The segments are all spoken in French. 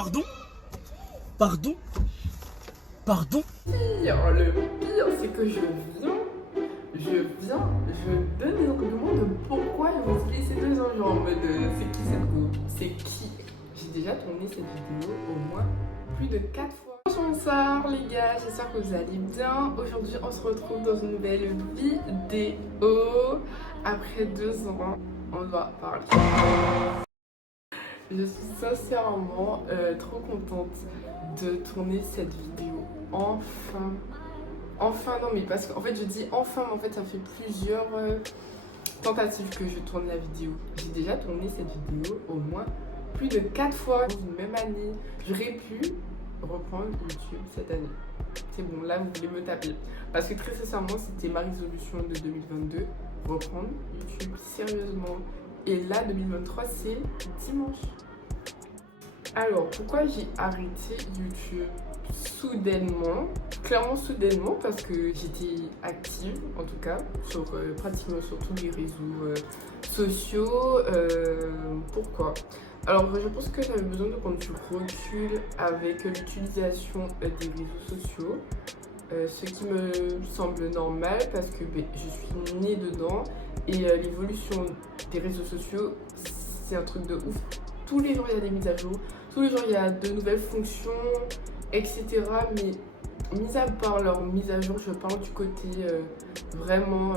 Pardon? Pardon? Pardon? Le pire, c'est que je donne des arguments de pourquoi ils vont se laisser 2 ans, genre en mode c'est qui cette go? C'est qui? J'ai déjà tourné cette vidéo au moins plus de 4 fois. Bonsoir les gars, j'espère que vous allez bien. Aujourd'hui on se retrouve dans une nouvelle vidéo. Après 2 ans, on va parler. Je suis sincèrement trop contente de tourner cette vidéo. Enfin non, mais parce qu'en fait je dis enfin, mais en fait ça fait plusieurs tentatives que je tourne la vidéo. J'ai déjà tourné cette vidéo au moins plus de 4 fois dans une même année. J'aurais pu reprendre YouTube cette année. C'est bon, là vous voulez me taper. Parce que très sincèrement c'était ma résolution de 2022, reprendre YouTube sérieusement. Et là 2023 c'est dimanche. Alors pourquoi j'ai arrêté YouTube soudainement? Clairement soudainement parce que j'étais active en tout cas sur pratiquement sur tous les réseaux sociaux. Pourquoi? Alors je pense que j'avais besoin de prendre du recul avec l'utilisation des réseaux sociaux. Ce qui me semble normal parce que je suis née dedans et l'évolution des réseaux sociaux c'est un truc de ouf. Tous les jours il y a des mises à jour, tous les jours il y a de nouvelles fonctions, etc. Mais mis à part leur mise à jour, je parle du côté vraiment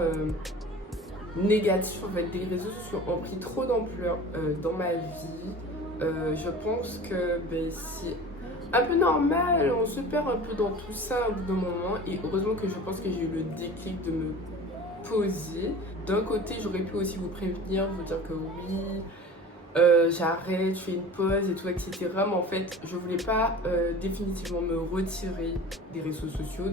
négatif. En fait, des réseaux sociaux ont pris trop d'ampleur dans ma vie. Je pense que c'est un peu normal, on se perd un peu dans tout ça au bout d'un moment. Et heureusement que je pense que j'ai eu le déclic de me poser. D'un côté, j'aurais pu aussi vous prévenir, vous dire que oui, j'arrête, je fais une pause et tout, etc. Mais en fait, je voulais pas définitivement me retirer des réseaux sociaux.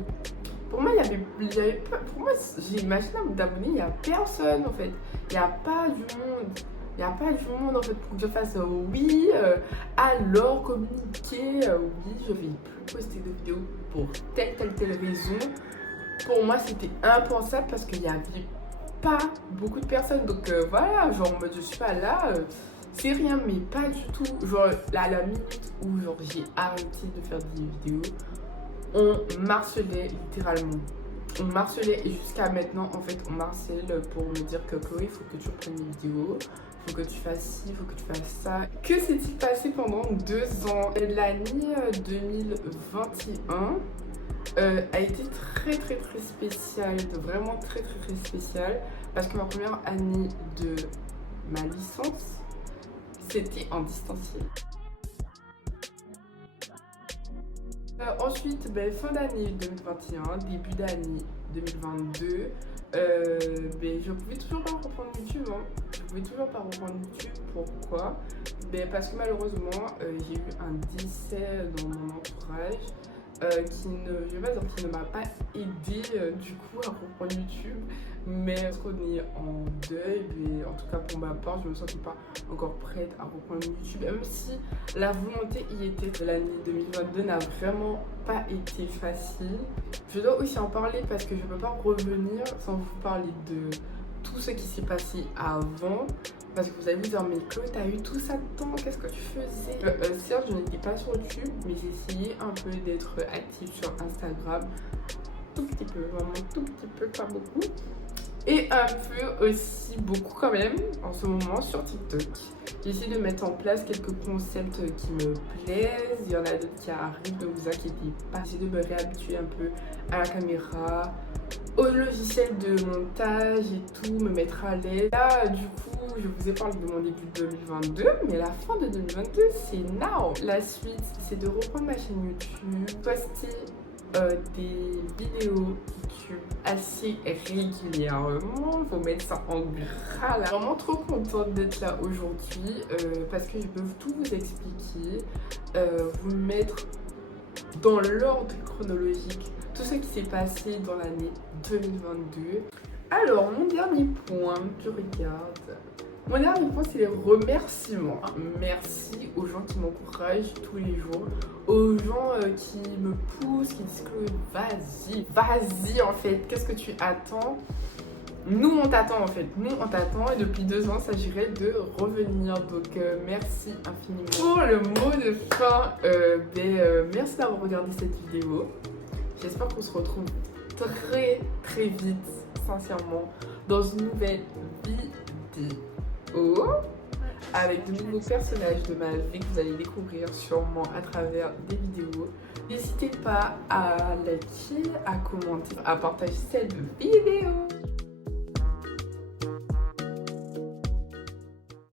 Pour moi, pour moi, j'ai imaginé d'abonnés, il n'y a personne en fait. Il n'y a pas du monde. Il n'y a pas du monde en fait pour que je fasse oui, alors communiquer, oui, je vais plus poster de vidéos pour telle raison. Pour moi, c'était impensable parce qu'il n'y avait pas beaucoup de personnes. Donc voilà, genre en mode je suis pas là. C'est rien, mais pas du tout. Genre, à la minute où genre, j'ai arrêté de faire des vidéos, on m'harcelait littéralement. On m'harcelait et jusqu'à maintenant, en fait, on m'harcèle pour me dire que Chloé, il faut que tu reprennes les vidéos, il faut que tu fasses ci, il faut que tu fasses ça. Que s'est-il passé pendant 2 ans? L'année 2021 a été très spéciale, vraiment très spéciale, parce que ma première année de ma licence, c'était en distanciel. Ensuite, fin d'année 2021, début d'année 2022, je pouvais toujours pas reprendre YouTube. Je pouvais toujours pas reprendre YouTube. Pourquoi? Parce que malheureusement, j'ai eu un décès dans mon entourage je vais pas dire qui ne m'a pas aidé du coup à reprendre YouTube. Mais parce qu'on est en deuil, en tout cas pour ma part, je me sentais pas encore prête à reprendre YouTube. Même si la volonté y était, l'année 2022 n'a vraiment pas été facile. Je dois aussi en parler parce que je peux pas revenir sans vous parler de tout ce qui s'est passé avant. Parce que vous allez vous dire, mais Chloé, t'as eu tout ça de temps, qu'est-ce que tu faisais? Certes, je n'étais pas sur YouTube, mais j'ai essayé un peu d'être active sur Instagram. Tout petit peu, vraiment tout petit peu, pas beaucoup. Et un peu aussi, beaucoup quand même, en ce moment, sur TikTok. J'essaie de mettre en place quelques concepts qui me plaisent. Il y en a d'autres qui arrivent, ne vous inquiétez pas. J'essaie de me réhabituer un peu à la caméra, au logiciel de montage et tout, me mettre à l'aise. Là, du coup, je vous ai parlé de mon début de 2022, mais la fin de 2022, c'est now. La suite, c'est de reprendre ma chaîne YouTube, poster des vidéos YouTube assez régulièrement. Faut mettre ça en gras là. Vraiment trop contente d'être là aujourd'hui parce que je peux tout vous expliquer, vous mettre dans l'ordre chronologique tout ce qui s'est passé dans l'année 2022. Alors, mon dernier point, tu regardes. Mon dernier point, c'est les remerciements. Merci aux gens qui m'encouragent tous les jours, aux gens qui me poussent, qui disent que vas-y en fait, qu'est-ce que tu attends? Nous on t'attend en fait, nous on t'attend et depuis 2 ans il s'agirait de revenir. Donc merci infiniment. Pour le mot de fin, merci d'avoir regardé cette vidéo. J'espère qu'on se retrouve très très vite, sincèrement, dans une nouvelle vidéo avec de nouveaux personnages de ma vie que vous allez découvrir sûrement à travers des vidéos. N'hésitez pas à liker, à commenter, à partager cette vidéo.